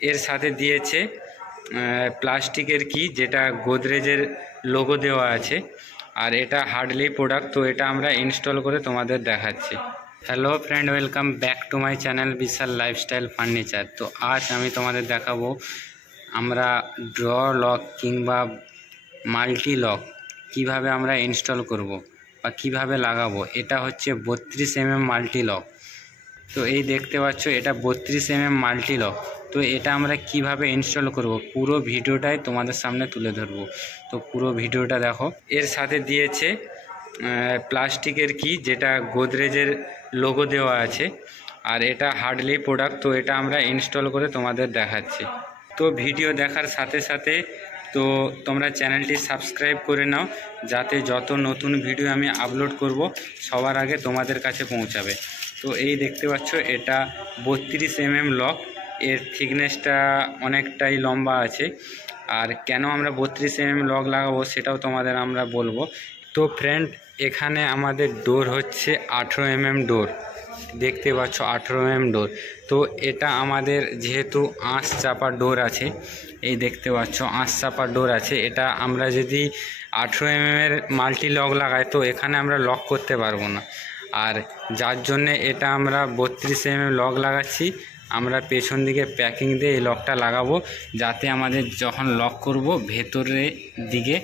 এর সাথে দিয়েছে প্লাস্টিকের কি, যেটা গোদরেজের লোগো দেওয়া আছে। আর এটা হার্ডলি প্রোডাক্ট, তো এটা আমরা ইনস্টল করে তোমাদের দেখাচ্ছি। Hello friend, welcome back to my channel Vishal lifestyle furniture. তো আজ আমি তোমাদের দেখাবো আমরা ড্র লক কিংবা মাল্টি লক কীভাবে আমরা ইনস্টল করব বা কিভাবে লাগাবো। এটা হচ্ছে 32 mm মাল্টি লক। তো এই দেখতে পাচ্ছ, এটা 32 mm মাল্টি লক। তো এটা আমরা কিভাবে ইনস্টল করব পুরো ভিডিওটাই তোমাদের সামনে তুলে ধরবো। তো পুরো ভিডিওটা দেখো। এর সাথে দিয়েছে প্লাস্টিকের কি, যেটা গোদরেজের লোগো দেওয়া আছে। আর এটা হার্ডলি প্রোডাক্ট, তো এটা আমরা ইনস্টল করে তোমাদের দেখাচ্ছি। তো ভিডিও দেখার সাথে সাথে তো তোমরা চ্যানেলটি সাবস্ক্রাইব করে নাও, যাতে যত নতুন ভিডিও আমি আপলোড করব সবার আগে তোমাদের কাছে পৌঁছাবে। তো এই দেখতে পাচ্ছ, এটা 32 mm লক। এর থিকনেসটা অনেকটাই লম্বা আছে। আর কেন আমরা 32 mm লক লাগাবো সেটাও তোমাদের আমরা বলবো। তো ফ্রেন্ড, এখানে আমাদের ডোর হচ্ছে 18 mm ডোর। দেখতে পাচ্ছ 18 mm ডোর। তো এটা আমাদের যেহেতু আঁশ চাপা ডোর আছে, এই দেখতে পাচ্ছ আঁশ চাপা ডোর আছে। এটা আমরা যদি 18 mm এর মাল্টি লক লাগাই তো এখানে আমরা লক করতে পারবো না। আর যার জন্যে এটা আমরা 32 mm লক লাগাচ্ছি। আমরা পেছন দিকে প্যাকিং দিয়ে এই লকটা লাগাবো, যাতে আমাদের যখন লক করব ভেতরের দিকে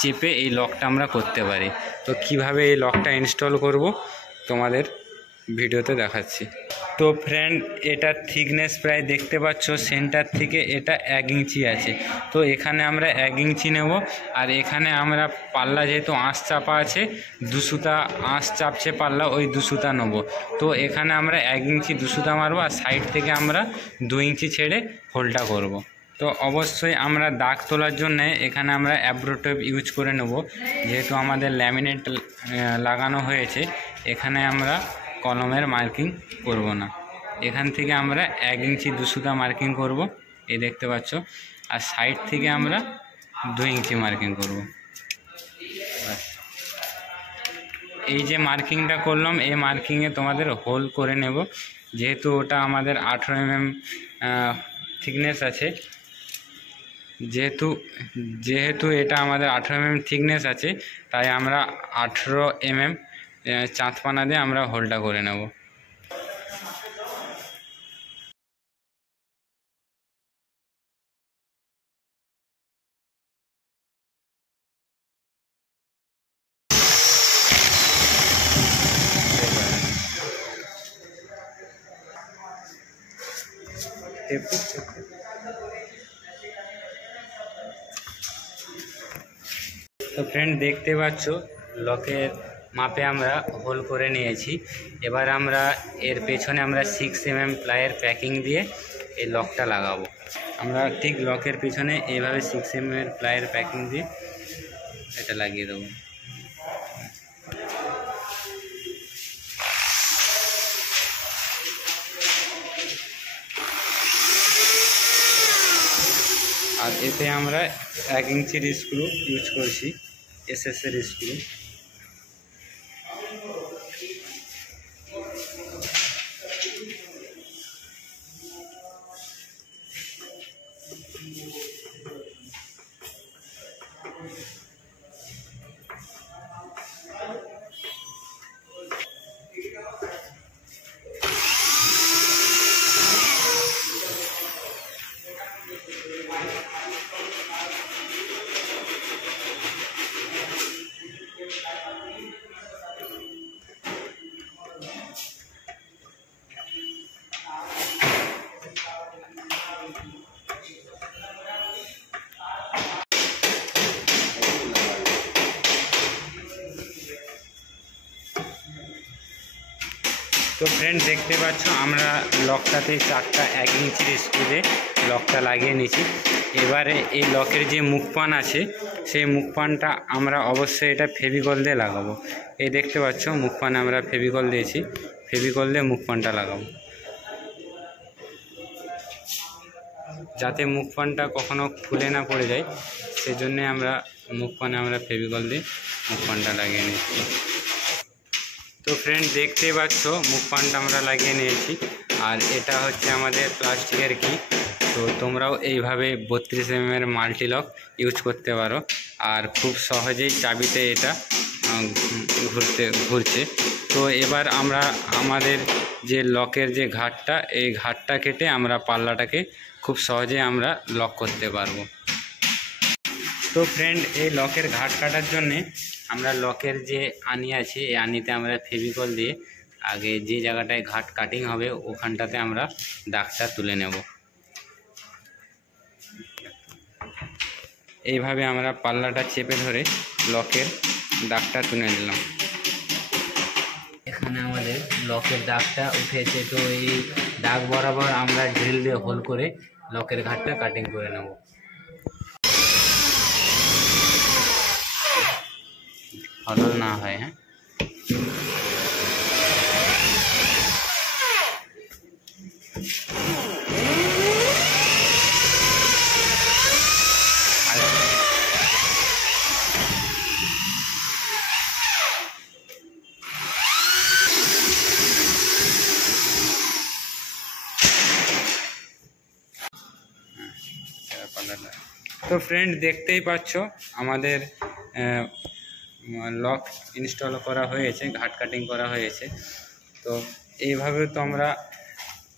চেপে এই লকটা আমরা করতে পারি। তো কিভাবে এই লকটা ইনস্টল করব তোমাদের ভিডিওতে দেখাচ্ছি। তো ফ্রেন্ড, এটার থিকনেস প্রায় দেখতে পাচ্ছ সেন্টার থেকে এটা 1 ইঞ্চি আছে। তো এখানে আমরা 1 ইঞ্চি নেব। আর এখানে আমরা পাল্লা, যেহেতু আঁশ চাপা আছে, 2 সুতা আঁশ চাপছে পাল্লা, ওই 2 সুতা নেব। তো এখানে আমরা 1 ইঞ্চি 2 সুতা মারবো, আর সাইড থেকে আমরা 2 ইঞ্চি ছেড়ে হোলটা করব। তো অবশ্যই আমরা দাগ তোলার জন্য এখানে আমরা অ্যাব্রো টেপ ইউজ করে নেব। যেহেতু আমাদের ল্যামিনেট লাগানো হয়েছে, এখানে আমরা কলমের মার্কিং করব না। এখান থেকে আমরা 1 ইঞ্চি 2 সুতা মার্কিং করব, এই দেখতে পাচ্ছ। আর সাইড থেকে আমরা 2 ইঞ্চি মার্কিং করব। এই যে মার্কিংটা করলাম, এই মার্কিংয়ে তোমাদের হোল করে নেব। যেহেতু ওটা আমাদের 18 mm থিকনেস আছে, যেহেতু এটা আমাদের 18 mm থিকনেস আছে, তাই আমরা 18 mm চাঁদপানা দিয়ে আমরা হোলটা করে নেব। তো ফ্রেন্ড, দেখতে পাচ্ছ লকের মাপে আমরা হোল করে নিয়েছি। এবার আমরা এর পেছনে আমরা 6 mm প্লাইয়ের প্যাকিং দিয়ে এই লকটা লাগাবো। আমরা ঠিক লকের পেছনে এইভাবে 6 mm প্লাইয়ের প্যাকিং দিয়ে এটা লাগিয়ে দেবো। আর এতে আমরা 1 ইঞ্চির স্ক্রু ইউজ করছি, এসএসের স্ক্রু। তো ফ্রেন্ড, দেখতে পাচ্ছ আমরা লকটাতে 4টা 1 ইঞ্চির স্ক্রুতে লকটা লাগিয়ে নিয়েছি। এবারে এই লকের যে মুখপান আছে, সেই মুখপানটা আমরা অবশ্যই এটা ফেভিকল দিয়ে লাগাবো। এই দেখতে পাচ্ছ মুখপানে আমরা ফেভিকল দিয়েছি, ফেভিকল দিয়ে মুখপানটা লাগাবো, যাতে মুখপানটা কখনো খুলে না পড়ে যায়। সেজন্যে আমরা মুখপানে আমরা ফেভিকল দিয়ে মুখপানটা লাগিয়ে নিচ্ছি। তো ফ্রেন্ড দেখতেই পাচ্ছ মুখ পানটা আমরা লাগিয়ে নিয়েছি, আর এটা হচ্ছে আমাদের প্লাস্টিকের কি। তো তোমরাও এইভাবে 32 mm মাল্টি লক ইউজ করতে পারো, আর খুব সহজেই চাবিতে এটা ঘুরছে। তো এবার আমরা আমাদের যে লকের যে ঘাটটা, এই ঘাটটা কেটে আমরা পাল্লাটাকে খুব সহজে আমরা লক করতে পারবো। তো ফ্রেন্ড এই লকের ঘাট কাটার জন্যে আমরা লকের যে আনি আছে, এই আনিতে আমরা ফেভিকল দিয়ে আগে যে জায়গাটায় ঘাট কাটিং হবে ওখানটাতে আমরা দাগটা তুলে নেব। এইভাবে আমরা পাল্লাটা চেপে ধরে লকের দাগটা তুলে নিলাম। এখানে আমাদের লকের দাগটা উঠেছে, তো এই দাগ বরাবর আমরা ড্রিল দিয়ে হোল করে লকের ঘাটটা কাটিং করে নেব। হল না হয়, হ্যাঁ। তো ফ্রেন্ড দেখতেই পাচ্ছ আমাদের লক ইনস্টল করা হয়েছে, ঘাট কাটিং করা হয়েছে। তো এইভাবে তো আমরা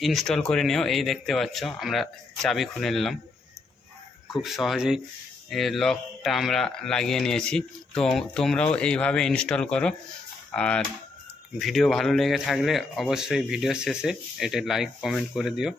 ইনস্টল করে নিও। এই দেখতে পাচ্ছ আমরা চাবি খুলে নিলাম, খুব সহজেই লকটা আমরা লাগিয়ে নিয়েছি। তো তোমরাও এইভাবে ইনস্টল করো, আর ভিডিও ভালো লেগে থাকলে অবশ্যই ভিডিও শেষে এটা লাইক কমেন্ট করে দিও।